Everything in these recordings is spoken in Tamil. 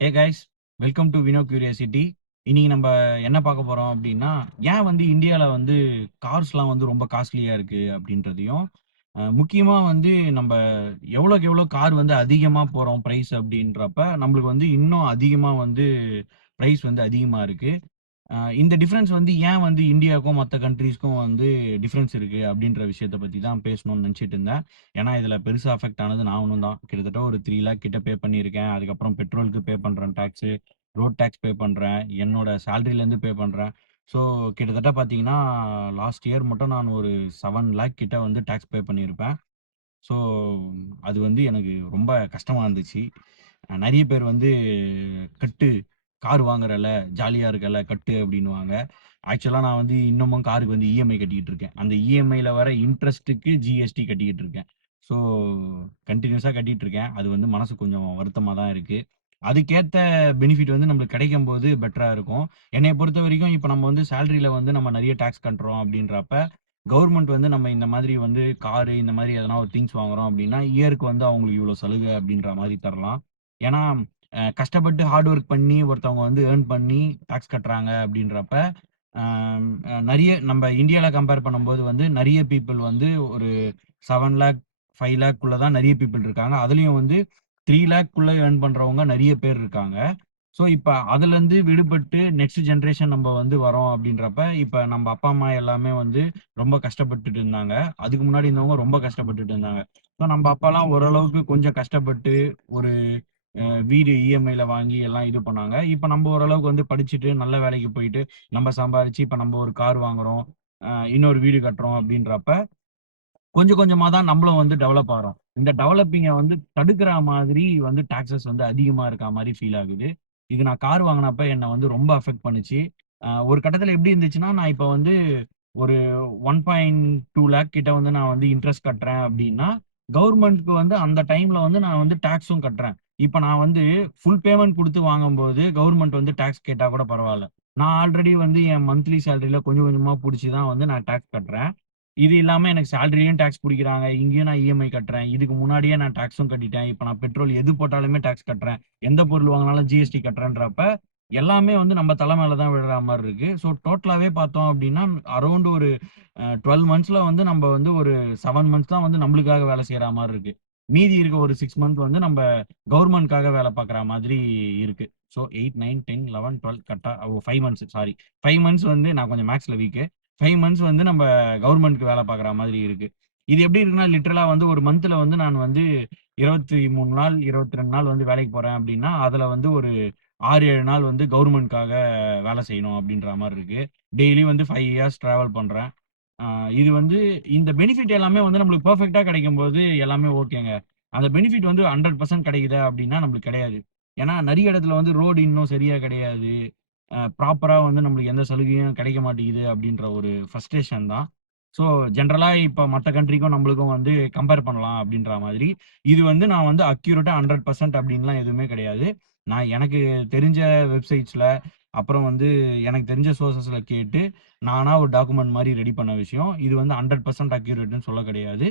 Hey guys, welcome to Vino curiosity. இன்னைக்கு நம்ம என்ன பார்க்க போறோம் அப்படின்னா, ஏன் வந்து இந்தியால வந்து கார்ஸ்லாம் வந்து ரொம்ப காஸ்ட்லியா இருக்கு அப்படின்றதையும், முக்கியமா வந்து நம்ம எவ்வளோக்கு எவ்வளோ கார் வந்து அதிகமா போறோம் பிரைஸ் அப்படின்றப்ப, நம்மளுக்கு வந்து இன்னும் அதிகமா வந்து பிரைஸ் வந்து அதிகமா இருக்கு. இந்த டிஃபரன்ஸ் வந்து ஏன் வந்து இந்தியாவுக்கும் மத்த கண்ட்ரீஸ்க்கும் வந்து டிஃபரன்ஸ் இருக்கு அப்படின்ற விஷயத்த பத்தி தான் பேசணும்னு நினைச்சிட்டு இருந்தேன். ஏன்னா, இதுல பெருசா அஃபெக்ட் ஆனது நானும் தான். கிட்டத்தட்ட ஒரு 3,00,000 கிட்ட பே பண்ணியிருக்கேன். அதுக்கப்புறம் பெட்ரோலுக்கு பே பண்றேன் டாக்ஸு, ரோட் டாக்ஸ் பே பண்றேன். என்னோட சேலரிலேருந்து பே பண்றேன். ஸோ கிட்டத்தட்ட பார்த்தீங்கன்னா, லாஸ்ட் இயர் மட்டும் நான் ஒரு 7,00,000 கிட்ட வந்து டாக்ஸ் பே பண்ணியிருப்பேன். ஸோ, அது வந்து எனக்கு ரொம்ப கஷ்டமா இருந்துச்சு. நெறைய பேர் வந்து "கட்டு, கார் வாங்குறல்ல, ஜாலியா இருக்கல்ல, கட்டு" அப்படின்னுவாங்க. ஆக்சுவலா நான் வந்து இன்னமும் காருக்கு வந்து இஎம்ஐ கட்டிக்கிட்டு இருக்கேன். அந்த இஎம்ஐல வர இன்ட்ரஸ்ட்டுக்கு ஜிஎஸ்டி கட்டிக்கிட்டு இருக்கேன். ஸோ, கன்டினியூஸா கட்டிட்டு இருக்கேன். அது வந்து மனசு கொஞ்சம் வருத்தமா தான் இருக்கு. அதுக்கேத்த பெனிஃபிட் வந்து நம்மளுக்கு கிடைக்கும்போது பெட்டரா இருக்கும். என்னைய பொறுத்தவரைக்கும் இப்ப நம்ம வந்து சேலரில வந்து நம்ம நெறைய டாக்ஸ் கட்டுறோம் அப்படின்றப்ப, கவர்மெண்ட் வந்து நம்ம இந்த மாதிரி வந்து காரு, இந்த மாதிரி எதனா ஒரு திங்ஸ் வாங்குறோம் அப்படின்னா, இயருக்கு வந்து அவங்களுக்கு இவ்வளோ சலுகை அப்படின்ற மாரி தரலாம். ஏன்னா, கஷ்டப்பட்டு ஹார்ட் ஒர்க் பண்ணி ஒருத்தவங்க வந்து ஏர்ன் பண்ணி டாக்ஸ் கட்டுறாங்க அப்படின்றப்ப, அம் நெறைய நம்ம இந்தியால கம்பேர் பண்ணும்போது வந்து நெறைய பீப்பிள் வந்து ஒரு 7,00,000 5,00,000 குள்ள தான் நெறைய பீப்பிள் இருக்காங்க. அதுலயும் வந்து 3,00,000 குள்ள ஏர்ன் பண்றவங்க நெறைய பேர் இருக்காங்க. ஸோ, இப்ப அதுலருந்து விடுபட்டு நெக்ஸ்ட் ஜெனரேஷன் நம்ம வந்து வரோம் அப்படின்றப்ப, இப்ப நம்ம அப்பா, அம்மா எல்லாமே வந்து ரொம்ப கஷ்டப்பட்டுட்டு இருந்தாங்க. அதுக்கு முன்னாடி இருந்தவங்க ரொம்ப கஷ்டப்பட்டுட்டு இருந்தாங்க. ஸோ, நம்ம அப்பாலாம் ஓரளவுக்கு கொஞ்சம் கஷ்டப்பட்டு ஒரு வீடு இஎம்ஐல வாங்கி எல்லாம் இது பண்ணாங்க. இப்ப நம்ம ஓரளவுக்கு வந்து படிச்சுட்டு நல்ல வேலைக்கு போயிட்டு, நம்ம சம்பாரிச்சு இப்ப நம்ம ஒரு கார் வாங்குறோம். இன்னொரு வீடு கட்டுறோம் அப்படின்றப்ப, கொஞ்சம் கொஞ்சமா தான் நம்மளும் வந்து டெவலப் ஆறோம். இந்த டெவலப்பிங்க வந்து தடுக்கிற மாதிரி வந்து டாக்ஸஸ் வந்து அதிகமா இருக்கா மாரி ஃபீல் ஆகுது. இது நான் கார் வாங்குனப்ப என்ன வந்து ரொம்ப அஃபெக்ட் பண்ணுச்சு. ஒரு கட்டத்தில எப்படி இருந்துச்சுன்னா, நான் இப்ப வந்து ஒரு 1.2 லேக் கிட்ட வந்து நான் வந்து இன்ட்ரெஸ்ட் கட்டுறேன் அப்படின்னா, கவர்மெண்ட்க்கு வந்து அந்த டைம்ல வந்து நான் வந்து டாக்ஸும் கட்டுறேன். இப்ப நான் வந்து ஃபுல் பேமெண்ட் குடுத்து வாங்கும்போது, கவர்மெண்ட் வந்து டாக்ஸ் கேட்டா கூட பரவால்ல. நான் ஆல்ரெடி வந்து என் மந்த்லி சேலரில கொஞ்சம் கொஞ்சமா புடிச்சு தான் வந்து நான் டாக்ஸ் கட்டுறேன். இது இல்லாம எனக்கு சேலரிலயும் டாக்ஸ் புடிக்கிறாங்க. இங்கேயும் நான் இஎம்ஐ கட்டுறேன். இதுக்கு முன்னாடியே நான் டாக்ஸும் கட்டிட்டேன். இப்ப நான் பெட்ரோல் எது போட்டாலுமே டாக்ஸ் கட்டுறேன். எந்த பொருள் வாங்குனாலும் ஜிஎஸ்டி கட்டுறேன்றப்ப, எல்லாமே வந்து நம்ம தல மேல தான் விழுற மாரி இருக்கு. ஸோ டோட்டலாவே பார்த்தோம் அப்டின்னா, அரவுண்ட் ஒரு 12 மந்த்ஸ்ல வந்து நம்ப வந்து ஒரு 7 மந்த்ஸ் தான் வந்து நம்மளுக்காக வேலை செய்ற மாரி இருக்கு. மீதி இருக்க ஒரு 6 மந்த் வந்து நம்ப கவர்ன்மென்ட்காக வேலை பார்க்குற மாதிரி இருக்கு. ஸோ 8, 9, 10, 11, 12 கரெக்ட்டா 5 மந்த்ஸ் சாரி. 5 மந்த்ஸ் வந்து நான் கொஞ்சம் மேத்ஸ்ல வீக்கு. 5 மந்த்ஸ் வந்து நம்ப கவர்ன்மென்ட்க்கு வேலை பார்க்குற மாதிரி இருக்கு. இது எப்படி இருக்குன்னா, லிட்டரலா வந்து ஒரு மந்த்ல வந்து நான் வந்து 23 நாள், 22 நாள் வந்து வேலைக்கு போறேன் அப்படின்னா, அதுல வந்து ஒரு 6, 7 நாள் வந்து கவர்ன்மென்ட்காக வேலை செய்யணும் அப்படின்ற மாரி இருக்கு. டெய்லி வந்து 5 ஹார்ஸ் டிராவல் பண்றேன். ஆ இது வந்து இந்த பெனிஃபிட் எல்லாமே வந்து நம்மளுக்கு பெர்ஃபெக்ட்டா கிடைக்கும்போது எல்லாமே ஓகேங்க. அந்த பெனிஃபிட் வந்து 100% கிடைக்குதா அப்படின்னா நம்மளுக்கு கிடையாது. ஏன்னா நெறைய இடத்துல வந்து ரோடு இன்னும் சரியா கிடையாது. ப்ராப்பரா வந்து நம்மளுக்கு எந்த சலுகையும் கிடைக்க மாட்டேங்குது அப்படின்ற ஒரு ஃப்ரஸ்ட்ரேஷன் தான். ஸோ ஜெனரலா இப்ப மத்த கண்ட்ரிக்கும் நம்மளுக்கும் வந்து கம்பேர் பண்ணலாம் அப்படின்ற மாதிரி. இது வந்து நான் வந்து அக்யூரேட்டா 100% அப்படின்லாம் எதுவுமே கிடையாது. நான் எனக்கு தெரிஞ்ச வெப்சைட்ஸ்ல, அப்புறம் வந்து எனக்கு தெரிஞ்ச சோர்சஸ்ல கேட்டு, நானா ஒரு டாக்குமெண்ட் மாரி ரெடி பண்ண விஷயம். இது வந்து 100% அக்யூரேட்ன்னு சொல்ல கிடையாது.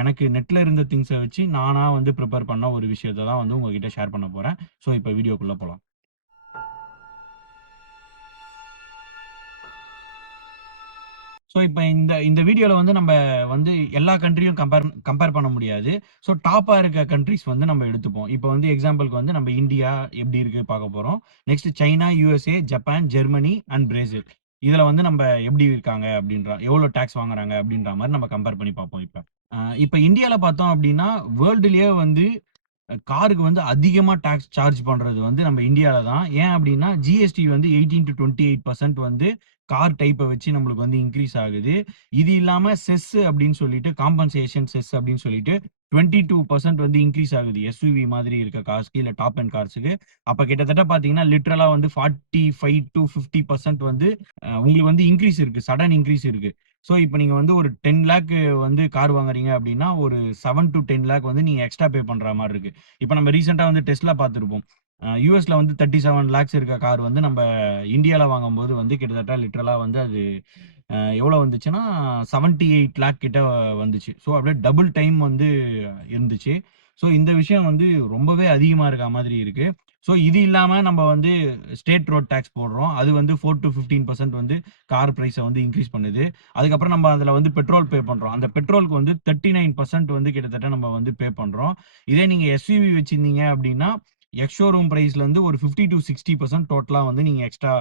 எனக்கு நெட்ல இருந்த திங்ஸ வச்சு நானா வந்து பிரிப்பேர் பண்ண ஒரு விஷயத்த தான் வந்து உங்ககிட்ட ஷேர் பண்ண போறேன். ஸோ இப்ப வீடியோக்குள்ள போலாம். ஸோ, இப்ப இந்த இந்த வீடியோல வந்து நம்ப வந்து எல்லா கண்ட்ரியும் கம்பேர் கம்பேர் பண்ண முடியாது. ஸோ, டாப்பா இருக்க கண்ட்ரீஸ் வந்து நம்ம எடுத்துப்போம். இப்ப வந்து எக்ஸாம்பிள்க்கு வந்து நம்ம இந்தியா எப்படி இருக்கு பார்க்க போறோம். Next China, USA, Japan, Germany and Brazil. இதுல வந்து நம்ப எப்படி இருக்காங்க அப்படின்ற எவ்வளோ டாக்ஸ் வாங்குறாங்க அப்படின்ற மாரி நம்ம கம்பேர் பண்ணி பார்ப்போம் இப்ப. இப்ப இந்தியால பார்த்தோம் அப்படின்னா, வேர்ல்டுலயே வந்து காருக்கு வந்து அதிகமா டாக்ஸ் சார்ஜ் பண்றது வந்து நம்ம இந்தியால தான். ஏன் அப்டின்னா, ஜிஎஸ்டி வந்து 18% வந்து கார் டைப்ப வச்சு நம்மளுக்கு வந்து இன்கிரீஸ் ஆகுது. இது இல்லாம செஸ் அப்டின்னு சொல்லிட்டு காம்பன்சேஷன் செஸ் அப்டின்னு சொல்லிட்டு 22% வந்து இன்கிரீஸ் ஆகுது. எஸ்யூவி மாதிரி இருக்க கார்ஸ்க்கு, இல்ல டாப் அண்ட் கார்ஸ்க்கு. அப்ப கிட்டத்தட்ட பார்த்தீங்கன்னா, லிட்டரலா வந்து 45-50% வந்து உங்களுக்கு வந்து இன்கிரீஸ் இருக்கு. சடன் இன்கிரீஸ் இருக்கு. ஸோ, இப்ப நீங்க வந்து ஒரு 10,00,000 வந்து கார் வாங்குறீங்க அப்டின்னா, ஒரு 7-10,00,000 வந்து நீங்க எக்ஸ்ட்ரா பே பண்ற மாரி இருக்கு. இப்ப நம்ம ரீசென்ட்டா வந்து Tesla பார்த்திருப்போம். யுஎஸ்ல வந்து 37 லேக்ஸ் இருக்க கார் வந்து நம்ப இந்தியால வாங்கும்போது வந்து கிட்டத்தட்ட லிட்டரலா வந்து அது எவ்வளோ வந்துச்சுன்னா 78 லேக் கிட்ட வந்துச்சு. ஸோ அப்படியே டபுள் டைம் வந்து இருந்துச்சு. ஸோ இந்த விஷயம் வந்து ரொம்பவே அதிகமா இருக்கா மாதிரி இருக்கு. ஸோ இது இல்லாம நம்ம வந்து ஸ்டேட் ரோட் டாக்ஸ் போடுறோம். அது வந்து 4-15% வந்து கார் பிரைஸ வந்து இன்கிரீஸ் பண்ணுது. அதுக்கப்புறம் நம்ம அதுல வந்து பெட்ரோல் பே பண்றோம். அந்த பெட்ரோலுக்கு வந்து 39% வந்து கிட்டத்தட்ட நம்ம வந்து பே பண்றோம். இதே நீங்க எஸ்யூவி வச்சிருந்தீங்க அப்படின்னா, எக்ஸ் ஷோரூம் பிரைஸ்ல இருந்து ஒரு 50-60% டோட்டலா வந்து நீங்க எக்ஸ்ட்ரா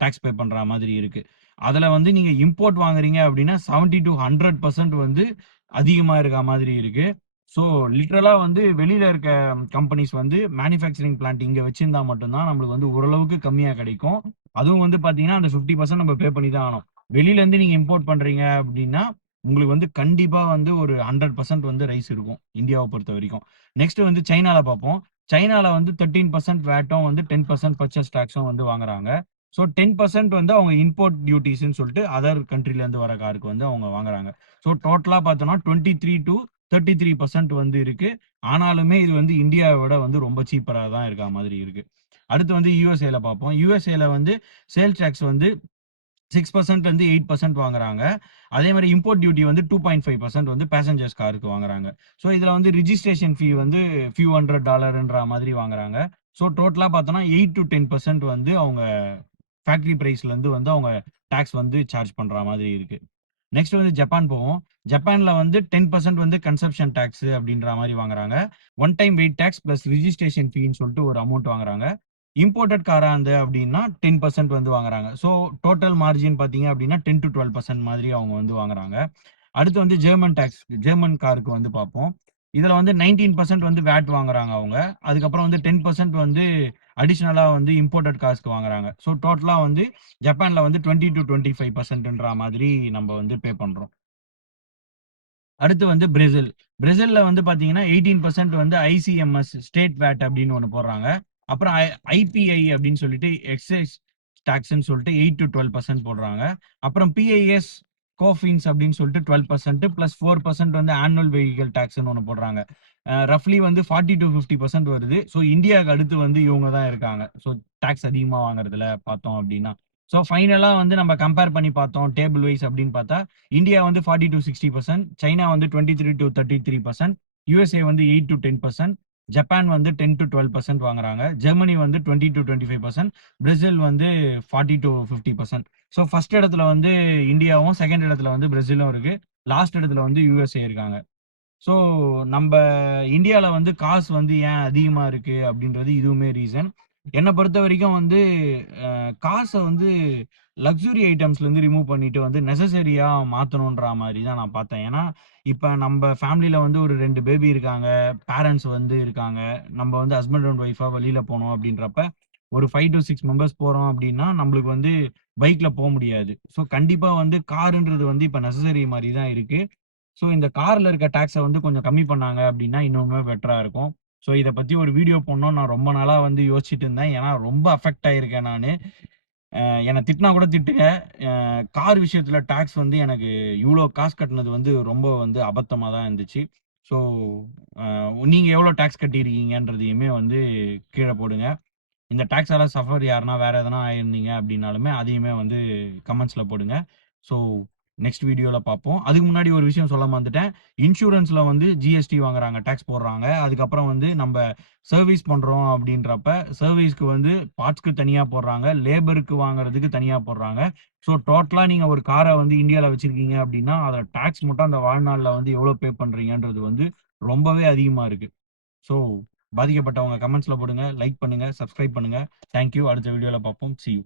டாக்ஸ் பே பண்ற மாதிரி இருக்கு. அதுல வந்து நீங்க இம்போர்ட் வாங்குறீங்க அப்படின்னா 70-100% வந்து அதிகமா இருக்க மாதிரி இருக்கு. ஸோ லிட்டரலா வந்து வெளியில இருக்க கம்பெனிஸ் வந்து மேனுஃபேக்சரிங் பிளான்ட் இங்க வச்சிருந்தா மட்டும் தான் நம்மளுக்கு வந்து ஓரளவுக்கு கம்மியா கிடைக்கும். அதுவும் வந்து பார்த்தீங்கன்னா, அந்த 50% நம்ம பே பண்ணி தான் ஆகணும். வெளியில இருந்து நீங்க இம்போர்ட் பண்றீங்க அப்படின்னா, உங்களுக்கு வந்து கண்டிப்பா வந்து ஒரு 100% வந்து ரைஸ் இருக்கும். இந்தியாவ பொறுத்தவரைக்கும். நெக்ஸ்ட் வந்து சைனால பார்ப்போம். சைனால வந்து 13% வேட்டும் வந்து 10% பர்ச்சேஸ் டாக்ஸும் வந்து வாங்குறாங்க. ஸோ 10% வந்து அவங்க இம்போர்ட் டியூட்டீஸ்ன்னு சொல்லிட்டு அதர் கண்ட்ரில இருந்து வர காருக்கு வந்து அவங்க வாங்குறாங்க. ஸோ டோட்டலா பார்த்தோம்னா 23-33% வந்து இருக்கு. ஆனாலுமே இது வந்து இந்தியாவ விட வந்து ரொம்ப சீப்பரா தான் இருக்கா மாதிரி இருக்கு. அடுத்து வந்து யுஎஸ்ஏல பார்ப்போம். யுஎஸ்ஏல வந்து சேல்ஸ் டாக்ஸ் வந்து 6% வந்து 8% வாங்குறாங்க. அதே மாரி இம்போர்ட் டியூட்டி வந்து 2.5% வந்து பேசஞ்சர்ஸ் காருக்கு வாங்குறாங்க. ஸோ இதுல வந்து ரிஜிஸ்ட்ரேஷன் ஃபீ வந்து ஃபியூ ஹண்ட்ரட் டாலர்ன்ற மாதிரி வாங்குறாங்க. ஸோ டோட்டலா பார்த்தோம்னா 8-10% வந்து அவங்க ஃபேக்டரி பிரைஸ்ல இருந்து வந்து அவங்க டாக்ஸ் வந்து சார்ஜ் பண்ற மாதிரி இருக்கு. நெக்ஸ்ட் வந்து ஜப்பான் போவோம். ஜப்பான்ல வந்து 10% வந்து கன்சம்ப்ஷன் டாக்ஸ் அப்படின்ற மாரி வாங்குறாங்க. One time weight tax plus registration ஃபீன்னு சொல்லிட்டு ஒரு அமௌண்ட் வாங்குறாங்க. இம்போர்ட்டட் காரா இருந்து அப்படின்னா 10% வந்து வாங்குறாங்க. ஸோ டோட்டல் மார்ஜின் பார்த்தீங்க அப்படின்னா 10-12% மாதிரி அவங்க வந்து வாங்குறாங்க. அடுத்து வந்து ஜெர்மன் டாக்ஸ். ஜெர்மன் காருக்கு வந்து பார்ப்போம். இதுல வந்து 19% வந்து வேட் வாங்குறாங்க அவங்க. அதுக்கப்புறம் வந்து 10% வந்து அடிஷனலா வந்து இம்போர்ட்டட் கார்ஸ்க்கு வாங்குறாங்க. ஸோ டோட்டலா வந்து ஜப்பான்ல வந்து 20-25%ன்ற மாதிரி நம்ம வந்து பே பண்றோம். அடுத்து வந்து பிரேசில். பிரேசில்ல வந்து பார்த்தீங்கன்னா 18% வந்து ஐசிஎம்எஸ் ஸ்டேட் வேட் அப்படின்னு ஒண்ணு போடுறாங்க. அப்புறம் ஐபிஐ அப்படின்னு சொல்லிட்டு எக்ஸைஸ் டாக்ஸ்ன்னு சொல்லிட்டு 8-12% போடுறாங்க. அப்புறம் பிஐஎஸ் கோஃபின்ஸ் அப்படின்னு சொல்லிட்டு 12% பிளஸ் 4% வந்து ஆனுவல் வெஹிக்கிள் டாக்ஸ்ன்னு ஒண்ணு போடுறாங்க. ரஃப்லி வந்து 40-50% வருது. ஸோ இந்தியாவுக்கு அடுத்து வந்து இவங்க தான் இருக்காங்க. ஸோ டாக்ஸ் அதிகமா வாங்குறதுல பார்த்தோம் அப்படின்னா. ஸோ ஃபைனலா வந்து நம்ம கம்பேர் பண்ணி பார்த்தோம் டேபிள் வைஸ் அப்படின்னு பார்த்தா இந்தியா வந்து 40-60%, சைனா வந்து 23-33%, யுஎஸ்ஏ வந்து 8-10%, ஜப்பான் வந்து 10-12% வாங்குறாங்க. ஜெர்மனி வந்து 20-25%, பிரேசில் வந்து 40-50%. ஸோ ஃபர்ஸ்ட் இடத்துல வந்து இந்தியாவும், செகண்ட் இடத்துல வந்து பிரேசிலும் இருக்கு. லாஸ்ட் இடத்துல வந்து யுஎஸ்ஏ இருக்காங்க. ஸோ நம்ப இந்தியால வந்து காசு வந்து ஏன் அதிகமா இருக்கு அப்படின்றது இதுவுமே ரீசன். என்ன பொறுத்தவரைக்கும் வந்து காச வந்து லக்ஸுரி ஐட்டம்ஸ்லேருந்து ரிமூவ் பண்ணிட்டு வந்து நெசசரியா மாத்தணுன்ற மாரி தான் நான் பார்த்தேன். ஏன்னா, இப்ப நம்ப ஃபேமிலில வந்து ஒரு 2 பேபி இருக்காங்க. பேரண்ட்ஸ் வந்து இருக்காங்க. நம்ப வந்து ஹஸ்பண்ட் அண்ட் ஒய்ஃபா வெளியில போனோம் அப்படின்றப்ப, ஒரு 5-6 மெம்பர்ஸ் போறோம் அப்படின்னா, நம்பளுக்கு வந்து பைக்ல முடியாது. ஸோ கண்டிப்பா வந்து காருன்றது வந்து இப்ப நெசசரி மாரி தான் இருக்கு. ஸோ இந்த கார்ல இருக்க டாக்ஸ வந்து கொஞ்சம் கம்மி பண்ணாங்க அப்டின்னா, இன்னுமே பெட்டரா இருக்கும். ஸோ இத பத்தி ஒரு வீடியோ போடணும்னு நான் ரொம்ப நாளா வந்து யோசிச்சுட்டு இருந்தேன். ஏன்னா ரொம்ப அஃபெக்ட் ஆயிருக்கேன் நானு. என்ன திட்டினா கூட திட்டுங்க. கார் விஷயத்துல டாக்ஸ் வந்து எனக்கு இவ்ளோ காசு கட்டுனது வந்து ரொம்ப வந்து அபத்தமா தான் இருந்துச்சு. ஸோ அ நீங்க எவ்ளோ டாக்ஸ் கட்டியிருக்கீங்கன்றதையுமே வந்து கீழ போடுங்க. இந்த டாக்ஸால சஃபர் யாருன்னா வேற எதனா ஆயிருந்தீங்க அப்டின்னாலுமே, அதையுமே வந்து கமெண்ட்ஸ்ல போடுங்க. ஸோ நெக்ஸ்ட் வீடியோல பார்ப்போம். அதுக்கு முன்னாடி ஒரு விஷயம் சொல்ல மறந்துட்டேன். இன்சூரன்ஸ்ல வந்து ஜிஎஸ்டி வாங்குறாங்க, டாக்ஸ் போடுறாங்க. அதுக்கப்புறம் வந்து நம்ப சர்வீஸ் பண்றோம் அப்டின்றப்ப, சர்வீஸ்க்கு வந்து பார்ட்ஸ்க்கு தனியா போடுறாங்க. லேபருக்கு வாங்குறதுக்கு தனியா போடுறாங்க. ஸோ டோட்டலா நீங்க ஒரு கார வந்து இந்தியால வச்சிருக்கீங்க அப்டின்னா, அதோட டாக்ஸ் மட்டும் அந்த வாழ்நாள்ல வந்து எவ்ளோ பே பண்றீங்கன்றது வந்து ரொம்பவே அதிகமா இருக்கு. ஸோ பாதிக்கப்பட்டவங்க கமெண்ட்ஸ்ல போடுங்க, லைக் பண்ணுங்க, சப்ஸ்கிரைப் பண்ணுங்க. Thank you. அடுத்த வீடியோல பார்ப்போம். C you.